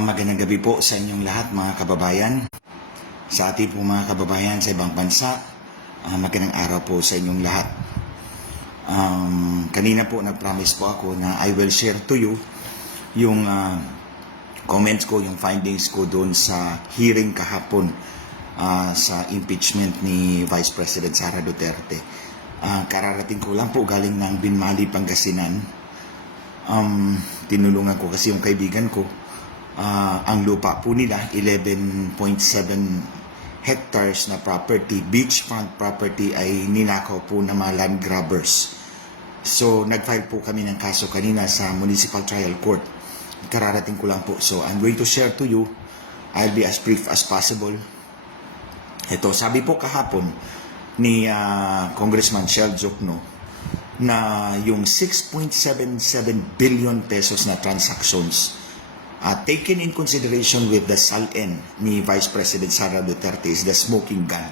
Magandang gabi po sa inyong lahat mga kababayan. Sa ating po mga kababayan sa ibang bansa, magandang araw po sa inyong lahat. Kanina po nag-promise po ako na I will share to you yung comments ko, yung findings ko doon sa hearing kahapon sa impeachment ni Vice President Sara Duterte. Kararating ko lang po galing ng Binmali, Pangasinan. Tinulungan ko kasi yung kaibigan ko. Ang lupa po nila, 11.7 hectares na property, beachfront property, ay ninakaw po ng mga land grabbers. So, nag-file po kami ng kaso kanina sa Municipal Trial Court. Kararating ko lang po. So, I'm going to share to you. I'll be as brief as possible. Ito, sabi po kahapon ni Congressman Shell Jokno na yung 6.77 billion pesos na transactions taken in consideration with the SALN ni Vice President Sara Duterte is the smoking gun.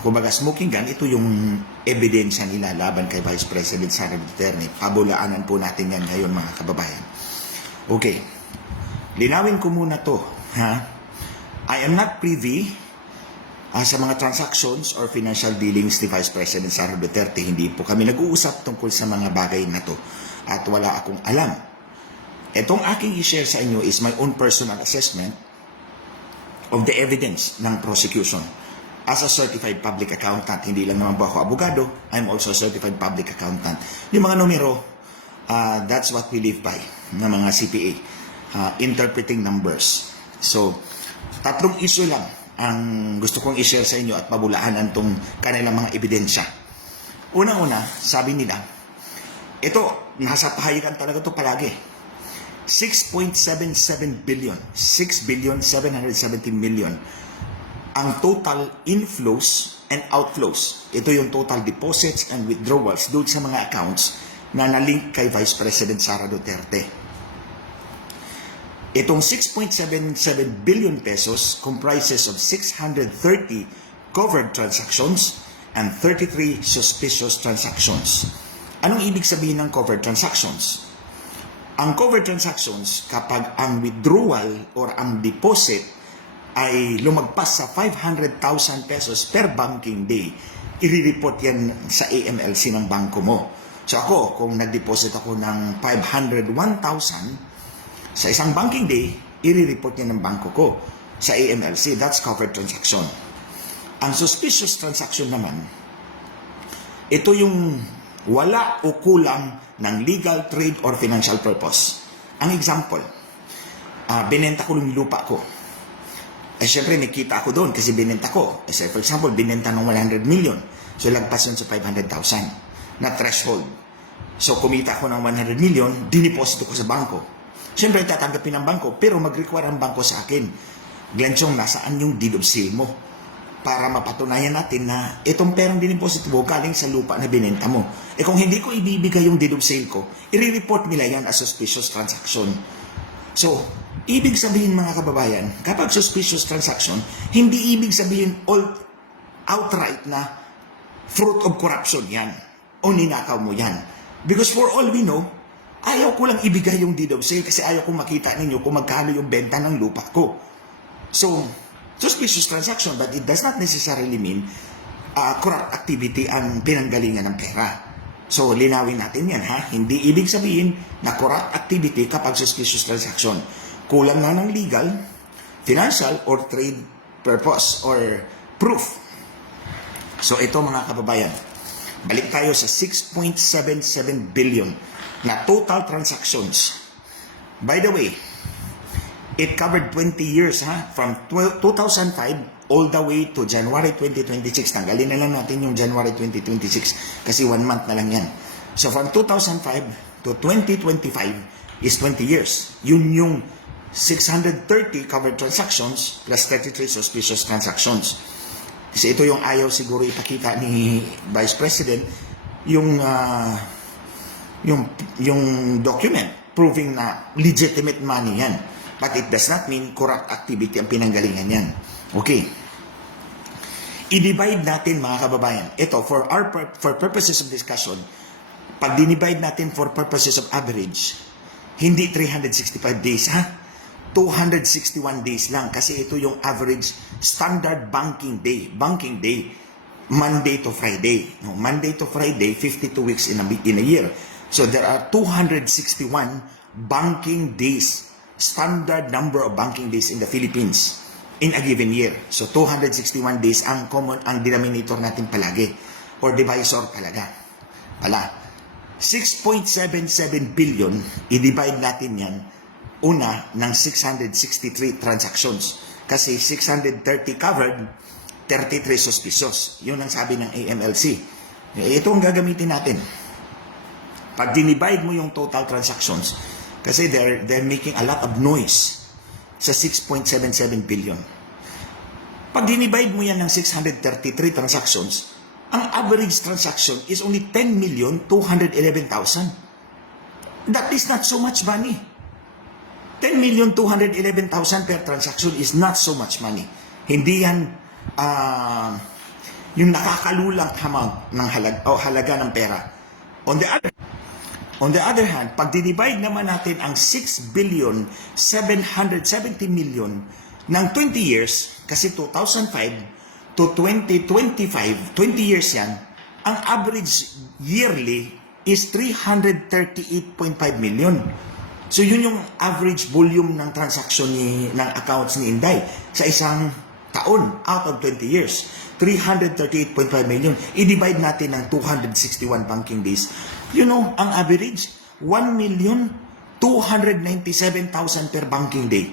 Kumbaga, smoking gun, ito yung ebidensya nila laban kay Vice President Sara Duterte. Pabulaanan po natin yan ngayon mga kababayan. Okay, linawin ko muna to. I am not privy sa mga transactions or financial dealings ni Vice President Sara Duterte. Hindi po kami nag-uusap tungkol sa mga bagay na to at wala akong alam. Itong aking i-share sa inyo is my own personal assessment of the evidence ng prosecution. As a certified public accountant, hindi lang naman po ako abogado, I'm also a certified public accountant. Yung mga numero, that's what we live by, ng mga CPA, interpreting numbers. So, tatlong issue lang ang gusto kong i-share sa inyo at pabulaanan tong kanilang mga ebidensya. Una-una, sabi nila, ito, nasa pahayagan talaga to palagi. 6.77 billion, 6 billion 770 million ang total inflows and outflows. Ito yung total deposits and withdrawals doon sa mga accounts na nalink kay Vice President Sara Duterte. Itong 6.77 billion pesos comprises of 630 covered transactions and 33 suspicious transactions. Anong ibig sabihin ng covered transactions? Ang covered transactions, kapag ang withdrawal or ang deposit ay lumagpas sa 500,000 pesos per banking day, i-report yan sa AMLC ng bangko mo. So ako, kung nag-deposit ako ng 501,000 sa isang banking day, i-report yan ng bangko ko sa AMLC. That's covered transaction. Ang suspicious transaction naman, ito yung wala o kulang ng legal, trade, or financial purpose. Ang example, binenta ko yung lupa ko. Siyempre, nakita ako doon kasi binenta ko. For example, binenta ng 100 million. So, lagpas yun sa 500,000 na threshold. So, kumita ako ng 100 million, diniposito ko sa bangko. Siyempre, tatanggapin ng bangko, pero mag-require ang bangko sa akin. Glenchong, nasaan yung deed of sale mo? Para mapatunayan natin na itong perang diniposito mo galing sa lupa na binenta mo. Kung hindi ko ibibigay yung deed of sale ko, i-report nila yan as suspicious transaction. So, ibig sabihin mga kababayan, kapag suspicious transaction, hindi ibig sabihin outright na fruit of corruption yan o ninakaw mo yan. Because for all we know, ayaw ko lang ibigay yung deed of sale kasi ayaw ko makita ninyo kung magkano yung benta ng lupa ko. So, suspicious transaction, but it does not necessarily mean corrupt activity ang pinanggalingan ng pera. So, linawin natin yan, ha? Hindi ibig sabihin na corrupt activity kapag suspicious transaction. Kulang na ng legal, financial, or trade purpose or proof. So, ito mga kababayan, balik tayo sa 6.77 billion na total transactions. By the way, it covered 20 years, from 2005 all the way to January 2026. Tanggalin na lang natin yung January 2026 kasi 1 month na lang yan. So from 2005 to 2025 is 20 years. Yun yung 630 covered transactions plus 33 suspicious transactions. Kasi ito yung ayaw siguro ipakita ni Vice President, yung document proving na legitimate money yan. But it does not mean corrupt activity ang pinanggalingan yan. Okay. I-divide natin mga kababayan. Ito, for purposes of discussion, pag dinivide natin for purposes of average, hindi 365 days, 261 days lang kasi ito yung average standard banking day. Banking day, Monday to Friday. No, Monday to Friday, 52 weeks in a year. So there are 261 banking days, standard number of banking days in the Philippines in a given year. So 261 days ang common, ang denominator natin palagi or divisor pala. 6.77 billion, i-divide natin yan una ng 663 transactions. Kasi 630 covered, 33 suspicious. Yun ang sabi ng AMLC. Ito ang gagamitin natin. Pag dinivide mo yung total transactions, kasi they're making a lot of noise sa 6.77 billion. Pag dinivide mo yan ng 633 transactions, ang average transaction is only 10,211,000. That is not so much money. 10,211,000 per transaction is not so much money. Hindi yan yung nakakalulang amount ng halaga ng pera. On the other hand, pag dinivide naman natin ang 6,770,000,000 ng 20 years, kasi 2005 to 2025, 20 years yan, ang average yearly is 338.5 million. So yun yung average volume ng transaction ng accounts ni Inday sa isang taon out of 20 years. 338.5 million. I-divide natin ng 261 banking days. You know, ang average, 1,297,000 per banking day.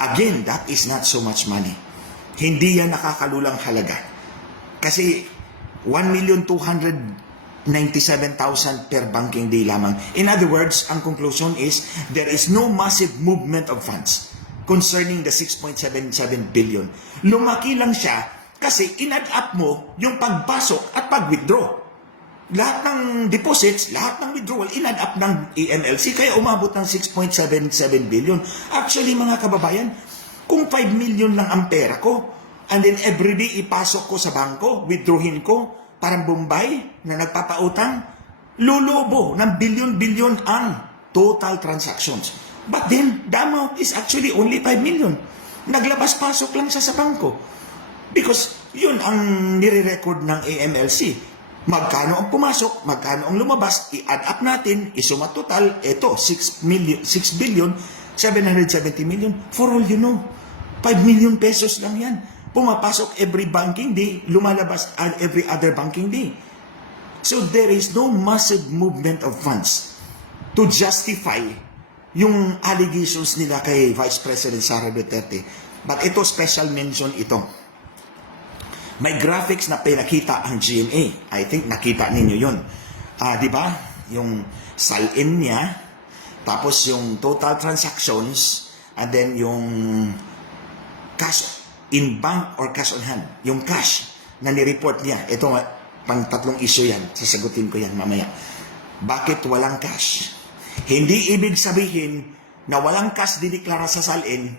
Again, that is not so much money. Hindi yan nakakalulang halaga. Kasi 1,297,000 per banking day lamang. In other words, ang conclusion is there is no massive movement of funds concerning the 6.77 billion. Lumaki lang siya kasi in-add up mo yung pagpasok at pag-withdraw. Lahat ng deposits, lahat ng withdrawal, in-add up ng AMLC, kaya umabot ng 6.77 billion. Actually, mga kababayan, kung 5 million lang ang pera ko, and then everyday ipasok ko sa bangko, withdrawin ko, parang Bombay na nagpapautang, lulubo ng billion-billion ang total transactions. But then, the amount is actually only 5 million. Naglabas-pasok lang siya sa bangko. Because yun ang nire-record ng AMLC. Magkano ang pumasok, magkano ang lumabas, i-add up natin, isuma total, ito, 6,770,000,000. For all you know, 5 million pesos lang yan. Pumapasok every banking day, lumalabas every other banking day. So there is no massive movement of funds to justify yung allegations nila kay Vice President Sara Duterte. But ito, special mention ito. May graphics na pinakita ang GMA. I think nakita ninyo yun. Di ba? Yung sell-in niya, tapos yung total transactions, and then yung cash in bank or cash on hand. Yung cash na nireport niya. Ito, pang tatlong issue yan. Sasagutin ko yan mamaya. Bakit walang cash? Hindi ibig sabihin na walang cash dideklara sa sell-in,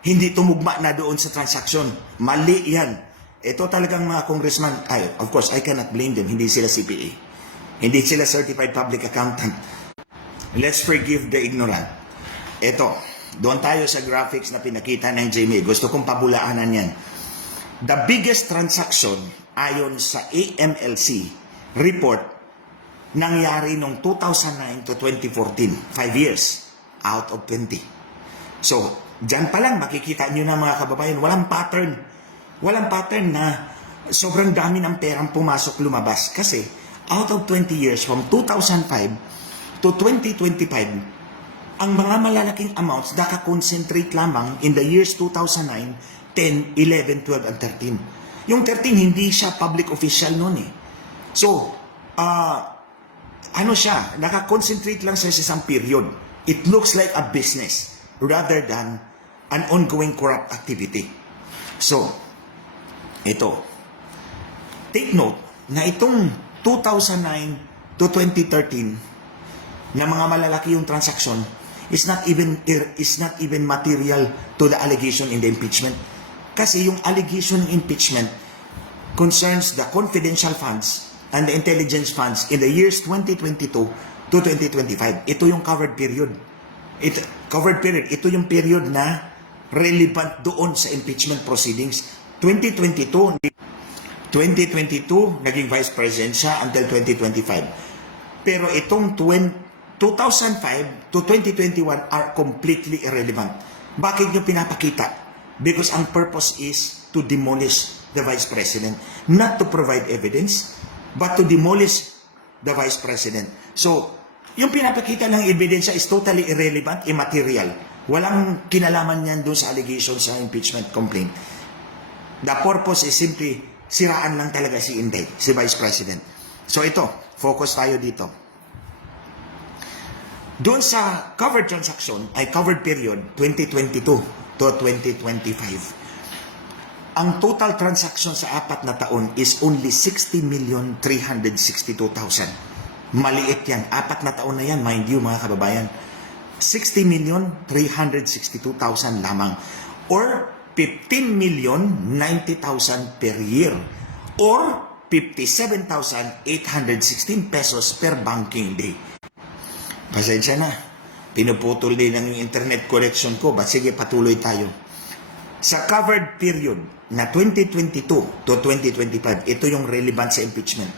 hindi tumugma na doon sa transaction. Mali yan. Ito talagang mga congressman, of course, I cannot blame them. Hindi sila CPA. Hindi sila certified public accountant. Let's forgive the ignorant. Ito, doon tayo sa graphics na pinakita ng GMA. Gusto kong pabulaanan yan. The biggest transaction ayon sa AMLC report nangyari noong 2009 to 2014. 5 years out of 20. So, dyan pa lang makikita nyo na mga kababayan, walang pattern. Walang pattern na sobrang dami ng perang pumasok lumabas. Kasi out of 20 years, from 2005 to 2025, ang mga malalaking amounts nakakonsentrate lamang in the years 2009, 10, 11, 12, and 13. Yung 13, hindi siya public official noon eh. So, nakakonsentrate lang siya sa isang period. It looks like a business rather than an ongoing corrupt activity. So, ito. Take note na itong 2009 to 2013 na mga malalaki yung transaction is not even material to the allegation in the impeachment. Kasi yung allegation in impeachment concerns the confidential funds and the intelligence funds in the years 2022 to 2025. Ito yung covered period. Covered period, ito yung period na relevant doon sa impeachment proceedings. 2022, naging vice president siya until 2025. Pero itong 2005 to 2021 are completely irrelevant. Bakit nyo pinapakita? Because ang purpose is to demolish the vice president, not to provide evidence, but to demolish the vice president. So, yung pinapakita ng ebidensya is totally irrelevant, immaterial. Walang kinalaman yan doon sa allegation sa impeachment complaint. The purpose is simply siraan lang talaga si Inday, si vice president. So ito, focus tayo dito. Doon sa covered transaction, ay covered period, 2022 to 2025. Ang total transaction sa 4 na taon is only 60,362,000. Maliit yan. 4 na taon na yan, mind you mga kababayan. 60,362,000 lamang. Or 15,090,000 per year. Or 57,816 pesos per banking day. Pasensya na. Pinuputol din ang internet connection ko. But sige, patuloy tayo. Sa covered period na 2022 to 2025, ito yung relevant sa impeachment.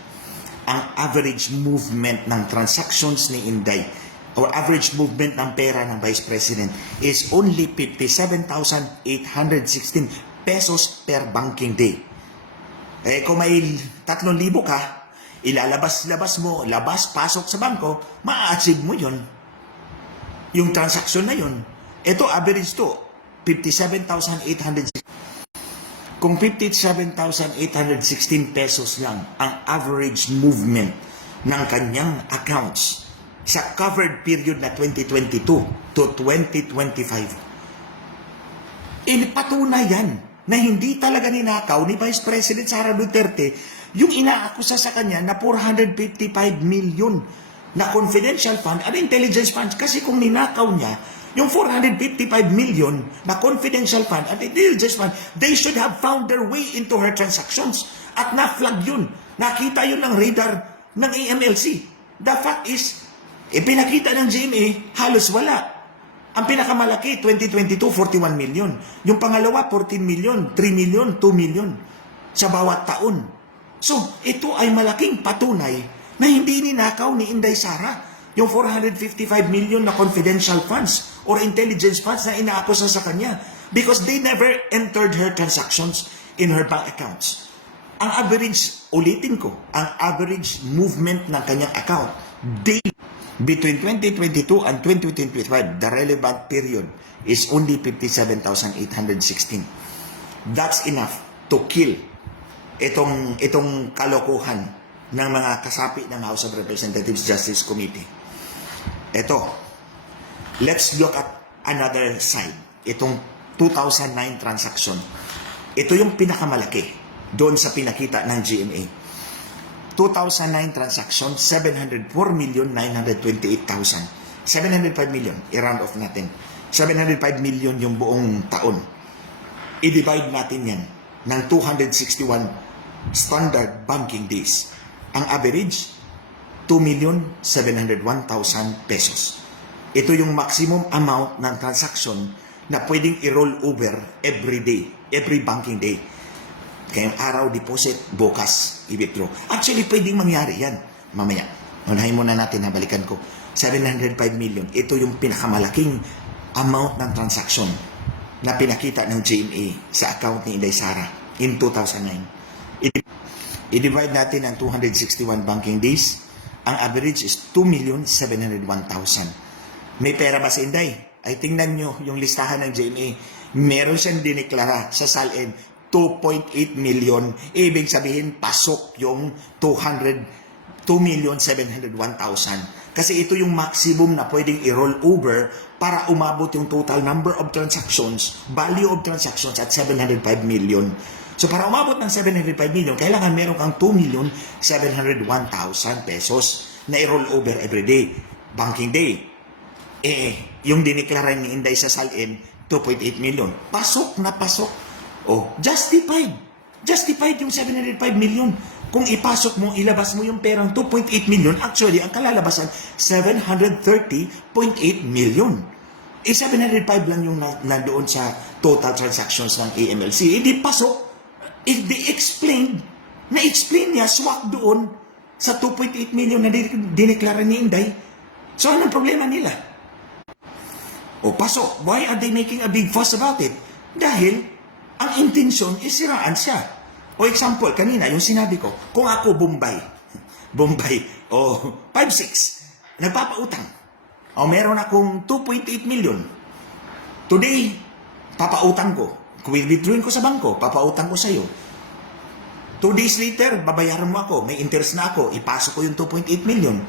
Ang average movement ng transactions ni Inday or average movement ng pera ng Vice President is only 57,816 pesos per banking day. Eh kung may 3,000 ka, ilalabas-labas mo, labas-pasok sa bangko, ma-achieve mo yun. Yung transaction na yun. Ito, average to, 57,816. Kung 57,816 pesos lang ang average movement ng kanyang accounts sa covered period na 2022 to 2025, patunay yan na hindi talaga ninakaw ni Vice President Sara Duterte yung inaakusa sa kanya na 455 million na confidential fund at intelligence funds. Kasi kung ninakaw niya yung 455 million na confidential fund at intelligence fund, they should have found their way into her transactions. At na-flag yun. Nakita yun ng radar ng AMLC. The fact is, pinakita ng GMA, halos wala. Ang pinakamalaki, 2022, 41 million. Yung pangalawa, 14 million, 3 million, 2 million sa bawat taon. So, ito ay malaking patunay na hindi ninakaw ni Inday Sara yung 455 million na confidential funds or intelligence funds na inaakusa sa kanya because they never entered her transactions in her bank accounts. Ang average, ulitin ko, ang average movement ng kanyang account daily between 2022 and 2025, the relevant period is only 57,816. That's enough to kill itong kalokohan ng mga kasapi ng House of Representatives Justice Committee. Ito, let's look at another side. Itong 2009 transaction. Ito yung pinakamalaki doon sa pinakita ng GMA. 2009 transaction, 704,928,000. 705 million, i-round off natin. 705 million yung buong taon. I-divide natin yan ng 261 standard banking days. Ang average, 2,701,000 pesos. Ito yung maximum amount ng transaction na pwedeng i-roll over every day, every banking day. Kayong araw, deposit, bukas, i-withdraw. Actually, pwedeng mangyari yan. Mamaya, unahin muna natin, balikan ko. 705 million. Ito yung pinakamalaking amount ng transaction na pinakita ng GMA sa account ni Inday Sara in 2009. I-divide natin ang 261 banking days. Ang average is 2,701,000. May pera ba si Inday? Ay tingnan nyo yung listahan ng GMA. Meron siyang dineklara sa SALN 2.8 million. Ibig sabihin, pasok yung 2,701,000. Kasi ito yung maximum na pwedeng i-roll over para umabot yung total number of transactions, value of transactions at 705 million. So para umabot ng 705 million, kailangan meron kang 2,701,000 pesos na i-roll over every day. Banking day. Yung diniklara ni Inday sa SALN, 2.8 million. Pasok na pasok. Justified. Justified yung 705 million. Kung ipasok mo, ilabas mo yung perang 2.8 million, actually, ang kalalabasan, 730.8 million. 705 lang yung nandoon sa total transactions ng AMLC. Hindi pasok. They explained, na-explain niya, swak doon sa 2.8 million na dineklara ni Inday. So, anong problema nila? O pasok, why are they making a big fuss about it? Dahil, ang intention is siraan siya. O example, kanina, yung sinabi ko, kung ako Bombay, o 5-6, nagpapautang, o meron akong 2.8 million, today, papautang ko. Kung withdrawin ko sa bangko, papautang ko sa'yo. 2 days later, babayaran mo ako, may interest na ako, ipasok ko yung 2.8 million.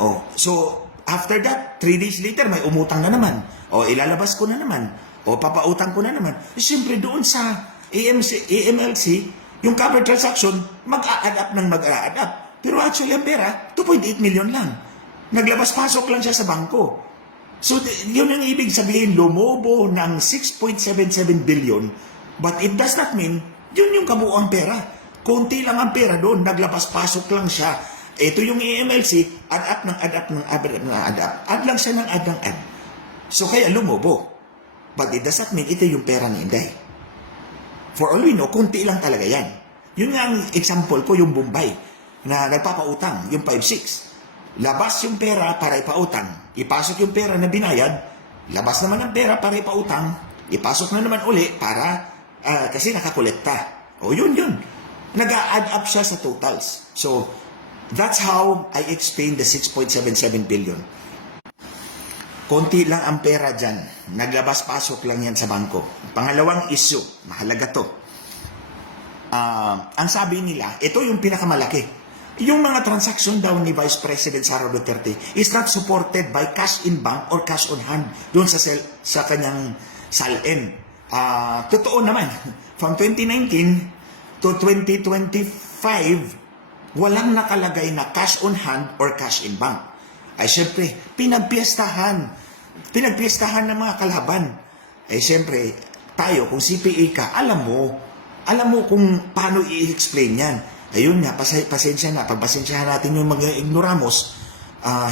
O, so, after that, 3 days later, may umutang na naman. O, ilalabas ko na naman. O, papautang ko na naman. Siyempre, doon sa AMLC, yung covered transaction, mag-a-add up ng mag-a-add up. Pero actually, ang pera, 2.8 million lang. Naglabas-pasok lang siya sa bangko. So, yun ang ibig sabihin, lumobo ng 6.77 billion. But it does not mean, yun yung kabuuang pera. Konti lang ang pera doon, naglabas-pasok lang siya. Ito yung AMLC, add up. Add lang siya ng add. So, kaya lumobo. But it does not mean ito yung pera ni Inday. For all we know, konti lang talaga yan. Yun nga ang example ko, yung Bombay, na nagpapautang, yung 5-6. Labas yung pera para ipautang. Ipasok yung pera na binayad. Labas naman ang pera para ipautang. Ipasok na naman uli para, kasi nakakolekta. O yun. Nag-a-add up siya sa totals. So, that's how I explain the 6.77 billion. Konti lang ang pera dyan. Naglabas-pasok lang yan sa bangko. Pangalawang issue, mahalaga to. Ang sabi nila, ito yung pinakamalaki. Yung mga transaction daw ni Vice President Sara Duterte is not supported by cash in bank or cash on hand doon sa kanyang salin. Totoo naman, from 2019 to 2025, walang nakalagay na cash on hand or cash in bank. Ay syempre, pinagpiestahan ng mga kalaban. Ay syempre, tayo, kung CPA ka, alam mo kung paano i-explain yan. Ayun nga, pasensya na. Pagpasensyahan natin yung mga ignoramos,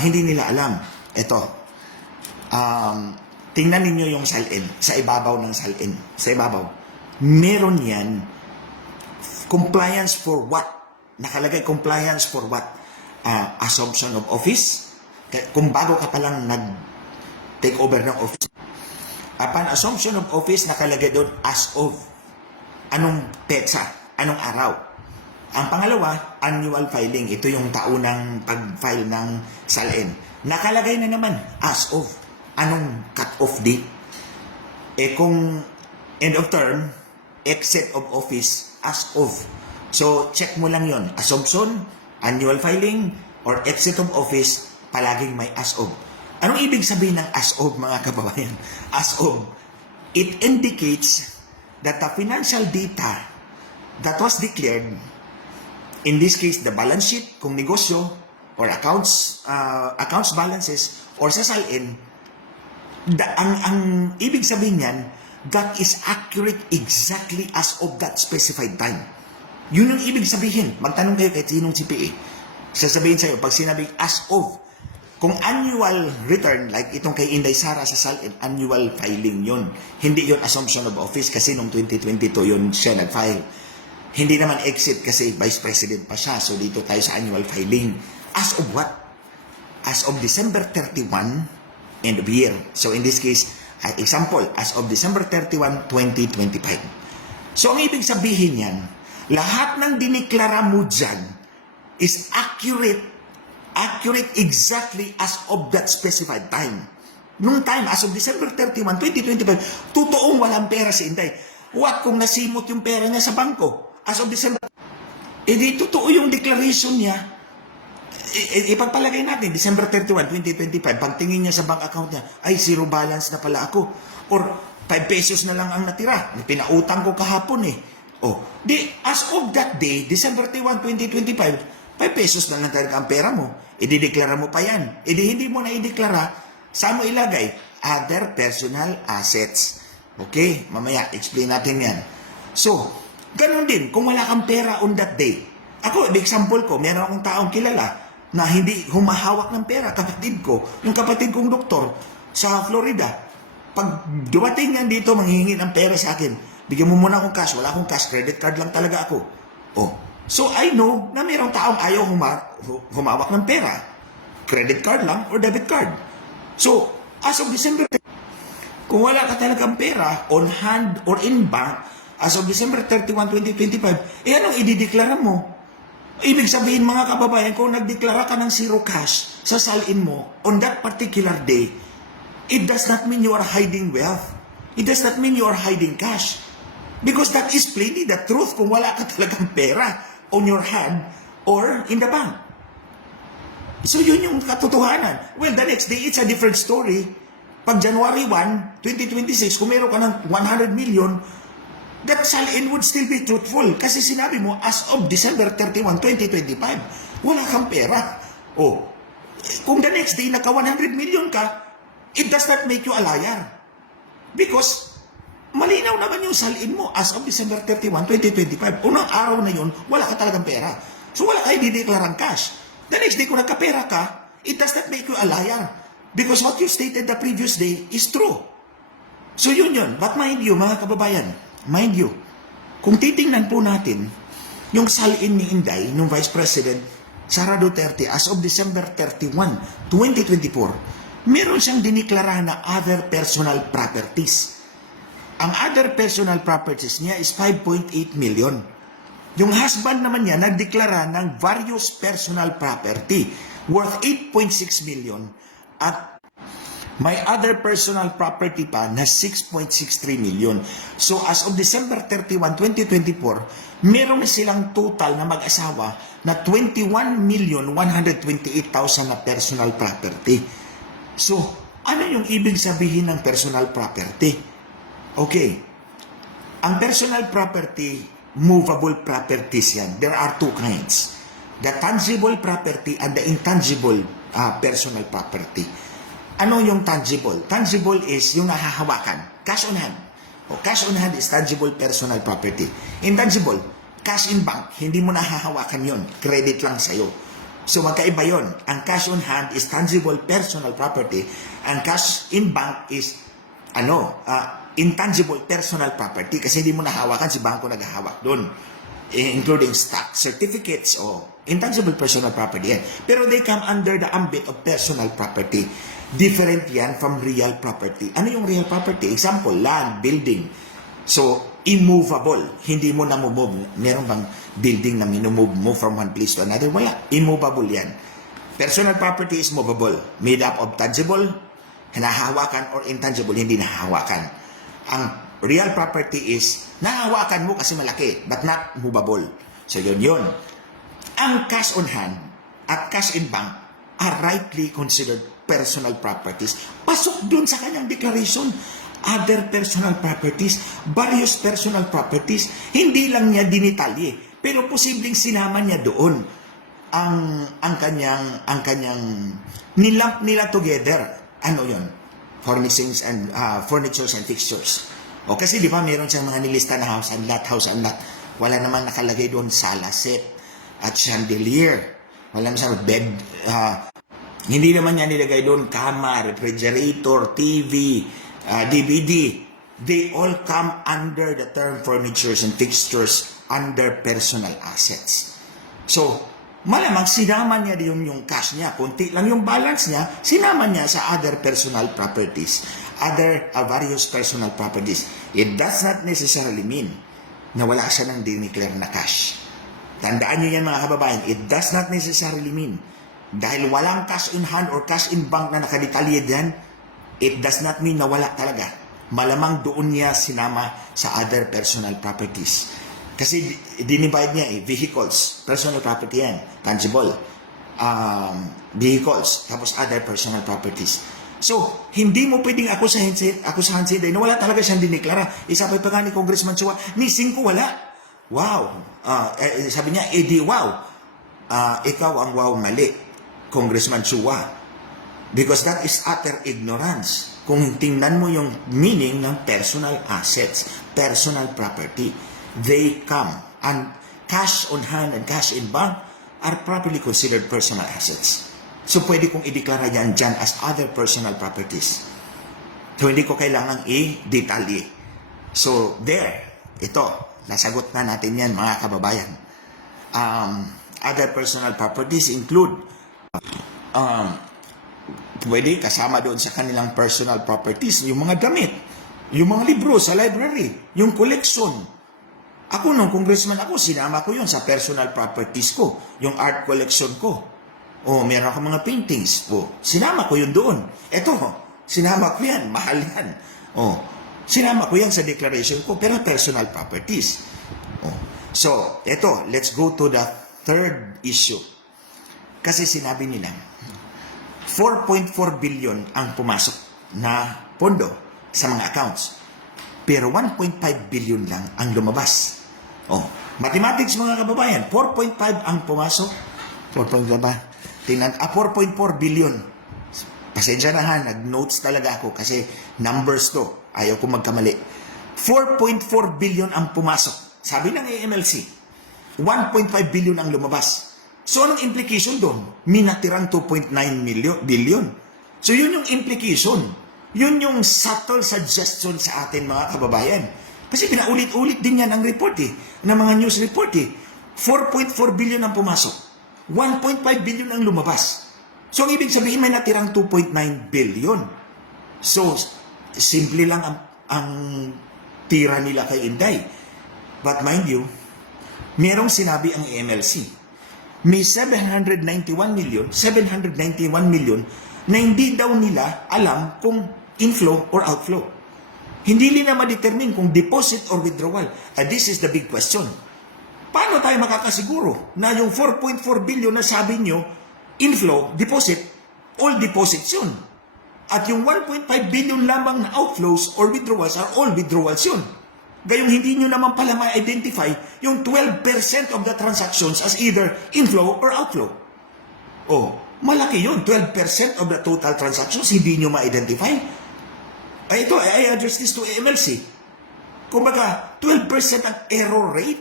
hindi nila alam. Ito, tingnan ninyo yung salin, sa ibabaw ng salin. Sa ibabaw. Meron yan, compliance for what? Nakalagay compliance for what? Assumption of office. Kung bago ka palang nag-take over ng office. Upon assumption of office, nakalagay doon as of. Anong petsa? Anong araw? Ang pangalawa, annual filing. Ito yung taunang pag-file ng salin. Nakalagay na naman, as of. Anong cut-off date? Kung end of term, exit of office, as of. So, check mo lang yon. Assumption, annual filing, or exit of office, palaging may as of. Anong ibig sabihin ng as of, mga kababayan? As of, it indicates that the financial data that was declared, in this case, the balance sheet, kung negosyo, or accounts balances, or sa salin, ang ibig sabihin yan, that is accurate exactly as of that specified time. Yun ang ibig sabihin. Magtanong kayo kahit sinong CPA. Sasabihin sa'yo, pag sinabing as of, kung annual return, like itong kay Inday Sara sa salin, annual filing yun. Hindi yun assumption of office kasi noong 2022 yun siya nag-file. Hindi naman exit kasi Vice President pa siya. So dito tayo sa annual filing. As of what? As of December 31, end of year. So in this case, example, as of December 31, 2025. So ang ibig sabihin yan, lahat ng diniklara mo dyan is accurate exactly as of that specified time. Nung time, as of December 31, 2025, totoong walang pera si Inday. What kung nasimot yung pera niya sa bangko? As of December, di totoo yung declaration niya. Ipagpalagay natin, December 31, 2025, pagtingin niya sa bank account niya, ay, zero balance na pala ako. Or, 5 pesos na lang ang natira. Pinautang ko kahapon eh. As of that day, December 31, 2025, 5 pesos na lang talaga ang pera mo. Idideklara mo pa yan. Hindi mo na ideklara, saan mo ilagay? Other personal assets. Okay, mamaya, explain natin yan. So, ganun din, kung wala kang pera on that day. Ako, example ko, meron akong taong kilala na hindi humahawak ng pera, kapatid ko. Yung kapatid kong doktor, sa Florida. Pag dumating yan dito, manghihingi ng pera sa akin, bigyan mo muna akong cash, wala akong cash, credit card lang talaga ako. Oh, so I know na mayroong taong ayaw humawak ng pera. Credit card lang or debit card. So, as of December, kung wala ka talagang pera on hand or in bank, as of December 31, 2025, anong idideklara mo? Ibig sabihin mga kababayan, kung nagdeklara ka ng zero cash sa salin mo on that particular day, it does not mean you are hiding wealth. It does not mean you are hiding cash. Because that is plainly the truth kung wala ka talagang pera on your hand or in the bank. So yun yung katotohanan. Well, the next day, it's a different story. Pag January 1, 2026, kung meron ka ng 100 million, that salin would still be truthful. Kasi sinabi mo, as of December 31, 2025, wala kang pera. Oh, kung the next day, naka 100 million ka, it does not make you a liar. Because, malinaw naman yung salin mo as of December 31, 2025. Unang araw na yun, wala ka talagang pera. So, wala kayo dideklarang cash. The next day, kung nagkapera ka, it does not make you a liar. Because what you stated the previous day is true. So, yun. But mind you, mga kababayan, mind you, kung titingnan po natin yung salin ni Inday, nung Vice President Sara Duterte, as of December 31, 2024, meron siyang diniklara na other personal properties. Ang other personal properties niya is 5.8 million. Yung husband naman niya nagdeklara ng various personal property worth 8.6 million at may other personal property pa na 6.63 million. So as of December 31, 2024, meron na silang total na mag-asawa na 21,128,000 na personal property. So, ano yung ibig sabihin ng personal property? Okay, ang personal property, movable properties yan. There are two kinds. The tangible property and the intangible personal property. Ano yung tangible? Tangible is yung nahahawakan. Cash on hand. Cash on hand is tangible personal property. Intangible, cash in bank. Hindi mo nahahawakan yun. Credit lang sa'yo. So magkaiba yun. Ang cash on hand is tangible personal property. Ang cash in bank is intangible personal property kasi hindi mo nahawakan, si bangko naghahawak doon. Including stock certificates o intangible personal property yan. Pero they come under the ambit of personal property. Different yan from real property. Ano yung real property? Example, land, building. So, immovable. Hindi mo na move. Meron bang building na minumove mo from one place to another? Wala. Immovable yan. Personal property is movable. Made up of tangible, nahahawakan, or intangible, hindi nahahawakan. Ang real property is nahahawakan mo kasi malaki, but not movable. So, yun. Ang cash on hand at cash in bank are rightly considered personal properties. Pasok dun sa kanyang declaration. Other personal properties, various personal properties, hindi lang niya dinitalye, pero posibleng sinama niya doon ang kanyang nilump nila together. Ano yon? Furnishings and furnitures and fixtures. O kasi di ba meron siyang mga nilista na house and lot. Wala namang nakalagay doon sala set at chandelier. Wala naman siyang bed. Hindi naman niya nilagay doon kama, refrigerator, TV, DVD. They all come under the term furnitures and fixtures under personal assets. So, malamang sinama niya din yung cash niya. Kunti lang yung balance niya, sinama niya sa other personal properties. Other various personal properties. It does not necessarily mean na wala siya nang dineclare na cash. Tandaan niyo yan mga kababayan. It does not necessarily mean dahil walang cash in hand or cash in bank na nakadetalye dyan, it does not mean na wala talaga. Malamang doon niya sinama sa other personal properties. Kasi dinivide niya vehicles, personal property yan, tangible, vehicles, tapos other personal properties. So, hindi mo pwedeng akusahan si Inday na wala talaga siyang dineklara. Isa pa nga ni Congressman Chua, ni 5 wala. Wow. Sabi niya, wow. Ikaw ang wow mali, Congressman Chua. Because that is utter ignorance. Kung tingnan mo yung meaning ng personal assets, personal property, they come. And cash on hand and cash in bank are properly considered personal assets. So pwede kong ideklara yan dyan as other personal properties. So, hindi ko kailangang i-detalye. So, there. Ito. Nasagot na natin yan, mga kababayan. Other personal properties include pwede kasama doon sa kanilang personal properties, yung mga damit, yung mga libro sa library, yung collection. Ako nung congressman ako, sinama ko yun sa personal properties ko, yung art collection ko. O, meron akong mga paintings. O, sinama ko yun doon. Eto, sinama ko yan, mahal yan. O, sinama ko yan sa declaration ko, pero personal properties. O, so, eto, let's go to the third issue. Kasi sinabi nila, 4.4 billion ang pumasok na pondo sa mga accounts. Pero 1.5 billion lang ang lumabas. Oh, mathematics mga kababayan, 4.5 ang pumasok. 4.5 ba? Tingnan, 4.4 billion. Pasensya na ha, nag-notes talaga ako kasi numbers to. Ayaw ko magkamali. 4.4 billion ang pumasok. Sabi ng AMLC, 1.5 billion ang lumabas. So, anong implication doon? Minatirang 2.9 billion. So, yun yung implication. Yun yung subtle suggestion sa atin, mga kababayan. Kasi pinaulit-ulit din yan ang report ng mga news report 4.4 billion ang pumasok. 1.5 billion ang lumabas. So, ang ibig sabihin, may natirang 2.9 billion. So, simple lang ang tira nila kay Inday. But mind you, merong sinabi ang AMLC. May 791 million na hindi daw nila alam kung inflow or outflow. Hindi nila ma-determine kung deposit or withdrawal. This is the big question. Paano tayo makakasiguro na yung 4.4 billion na sabi nyo, inflow, deposit, all deposits yun. At yung 1.5 billion lamang na outflows or withdrawals are all withdrawals yun. Gayong hindi nyo naman pala ma-identify yung 12% of the transactions as either inflow or outflow. Oh, malaki yun. 12% of the total transactions hindi nyo ma-identify. Ito, I address this to AMLC. Kumbaga, 12% ang error rate.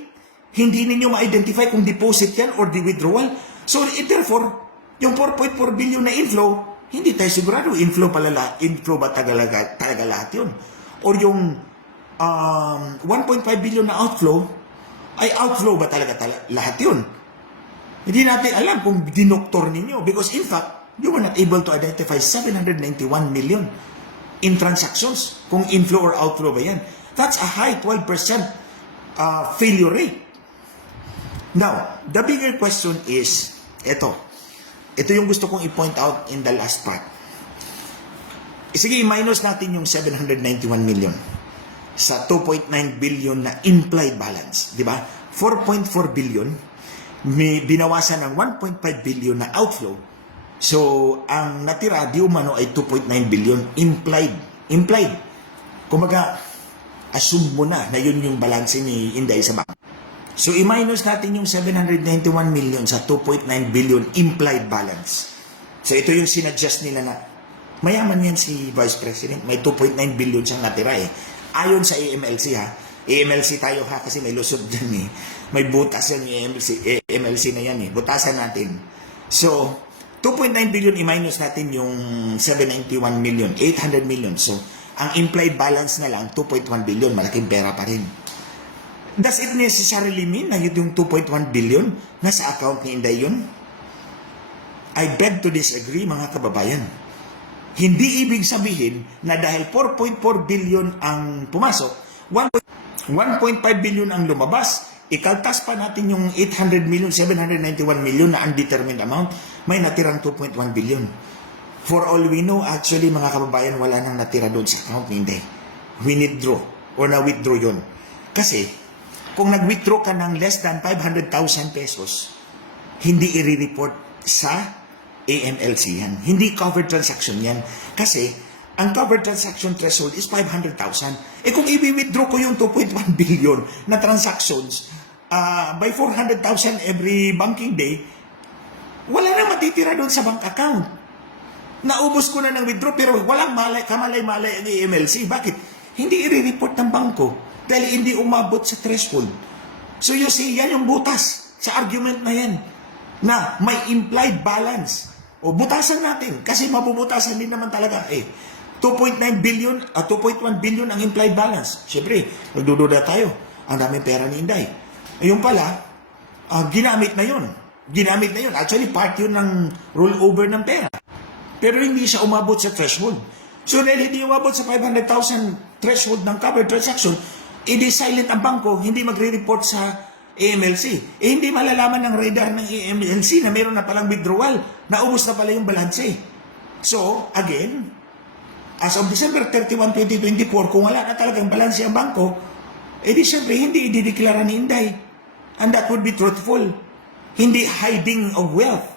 Hindi ninyo ma-identify kung deposit yan or the withdrawal. So, therefore, yung 4.4 billion na inflow, hindi tayo sigurado. Inflow ba talaga lahat yun? Or yung 1.5 billion na outflow, ay outflow ba talaga lahat yun? Hindi natin alam kung dinoktor ninyo. Because in fact, you were not able to identify 791 million in transactions, kung inflow or outflow ba yan. That's a high 12% failure rate. Now, the bigger question is, ito yung gusto kong i-point out in the last part. Sige, minus natin yung 791 million sa 2.9 billion na implied balance. Di ba? 4.4 billion, may binawasan ng 1.5 billion na outflow. So, ang natira, di umano ay 2.9 billion implied. Kumbaga, assume mo na yun yung balance ni Inday sa bank. So, i-minus natin yung 791 million sa 2.9 billion implied balance. So, ito yung sinadjust nila na mayaman yan si Vice President. May 2.9 billion siyang natira Ayon sa AMLC AMLC tayo kasi may lusot dyan May butas yan yung AMLC na yan Butasan natin. So, 2.9 billion i-minus natin yung 791 million, 800 million. So, ang implied balance na lang, 2.1 billion. Malaking pera pa rin. Does it necessarily mean na yung 2.1 billion nasa account ni Inday yun? I beg to disagree, mga kababayan. Hindi ibig sabihin na dahil 4.4 billion ang pumasok, 1.5 billion ang lumabas, ikaltas pa natin yung 800 million, 791 million na undetermined amount, may natirang 2.1 billion. For all we know, actually, mga kababayan, wala nang natira doon sa account ni Inday. Withdraw or na-withdraw yun. Kasi, kung nag-withdraw ka ng less than 500,000 pesos, hindi i-report sa AMLC yan. Hindi covered transaction yan. Kasi, ang covered transaction threshold is 500,000. Kung i-withdraw ko yung 2.1 billion na transactions by 400,000 every banking day, wala na matitira doon sa bank account. Naubos ko na ng withdraw pero walang kamalay-malay ang AMLC. Bakit? Hindi i-report ng bangko dahil hindi umabot sa threshold. So you see, yan yung butas sa argument na yan na may implied balance. O butasan natin kasi mabubutasan din naman talaga 2.9 billion, 2.1 billion ang implied balance. Siyempre, nagdududa tayo. Ang daming pera ni Inday. Ayun pala, ginamit na yun. Ginamit na yun. Actually, part yun ng rollover ng pera. Pero hindi siya umabot sa threshold. So, dahil hindi umabot sa 500,000 threshold ng covered transaction, edi silent ang bangko, hindi magre-report sa AMLC. Hindi malalaman ng radar ng AMLC na meron na palang withdrawal, naubos na pala yung balanse. So, again, as of December 31, 2024, kung wala na talagang balanse ang bangko, edi syempre hindi idideklara ni Inday. And that would be truthful. Hindi hiding of wealth.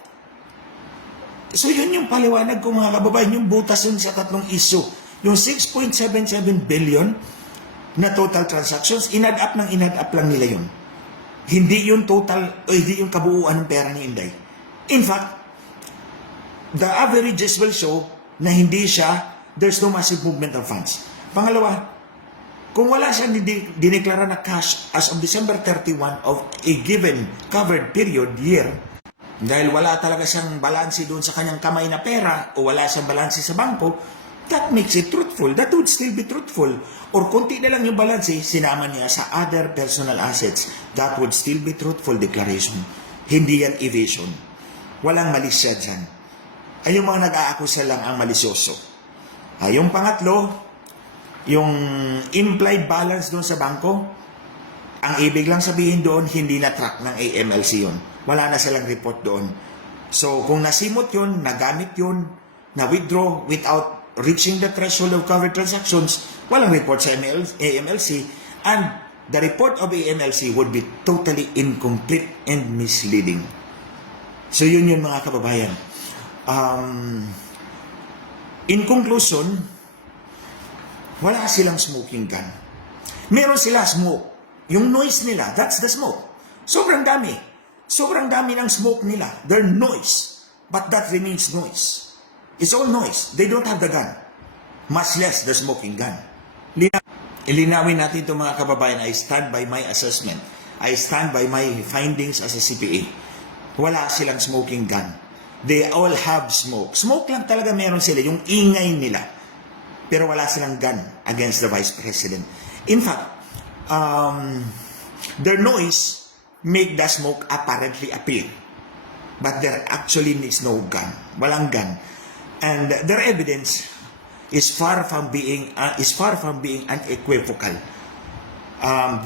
So yun yung paliwanag ko mga kababayan, yung butas yun sa tatlong issue. Yung 6.77 billion na total transactions, in-add up lang nila yun. Hindi yung total, o hindi yung kabuuan ng pera ni Inday. In fact, the averages will show na hindi siya, there's no massive movement of funds. Pangalawa, kung wala siyang dineklara na cash as of December 31 of a given covered period year, dahil wala talaga siyang balanse doon sa kanyang kamay na pera o wala siyang balanse sa bangko, that makes it truthful. That would still be truthful. Or konti na lang yung balanse, sinama niya sa other personal assets. That would still be truthful declaration. Hindi yan evasion. Walang malisya dyan. Ay yung mga nag-aakusa lang ang malisyoso. Ay yung pangatlo, yung implied balance doon sa bangko, ang ibig lang sabihin doon, hindi na track ng AMLC yun. Wala na silang report doon. So, kung nasimot yun, nagamit yun, na-withdraw without reaching the threshold of covered transactions, walang report sa AMLC, and the report of AMLC would be totally incomplete and misleading. So, yun yun mga kababayan. In conclusion, wala silang smoking gun. Meron sila smoke. Yung noise nila, that's the smoke. Sobrang dami. Sobrang dami ng smoke nila. They're noise. But that remains noise. It's all noise. They don't have the gun. Much less the smoking gun. Ilinawin natin ito mga kababayan. I stand by my assessment. I stand by my findings as a CPA. Wala silang smoking gun. They all have smoke. Smoke lang talaga meron sila. Yung ingay nila. Pero wala silang gun against the Vice President. In fact, their noise make the smoke apparently appear. But there actually is no gun. Walang gun. And their evidence is far from being unequivocal.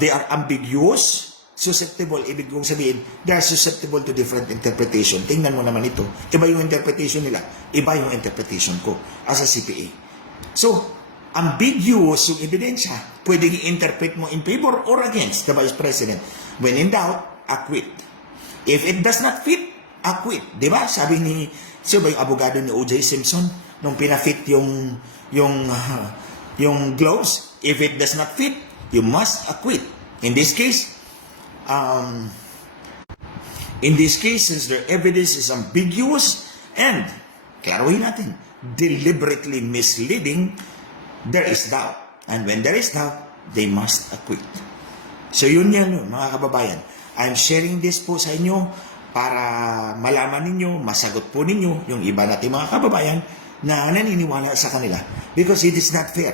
They are ambiguous, susceptible. Ibig kong sabihin, they are susceptible to different interpretation. Tingnan mo naman ito. Iba yung interpretation nila. Iba yung interpretation ko as a CPA. So, ambiguous yung ebidensya. Pwedeng i-interpret mo in favor or against the Vice President. When in doubt, acquit. If it does not fit, acquit. Diba? Sabi ni, siya ba yung abogado ni O.J. Simpson nung pinafit yung gloves? If it does not fit, you must acquit. In this case, since their evidence is ambiguous and, klaruhin natin, deliberately misleading, there is doubt. And when there is doubt, they must acquit. So yun yan, mga kababayan. I'm sharing this po sa inyo para malaman ninyo, masagot po ninyo yung iba natin mga kababayan na naniniwala sa kanila. Because it is not fair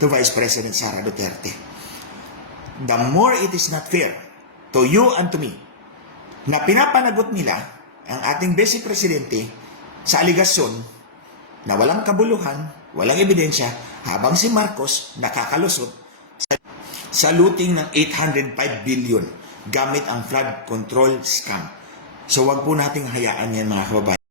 to Vice President Sara Duterte. The more it is not fair to you and to me na pinapanagot nila ang ating Vice Presidente sa aligasyon na walang kabuluhan, walang ebidensya, habang si Marcos nakakalusot sa looting ng 805 billion gamit ang flood control scam. So wag po nating hayaan yan mga kababayan.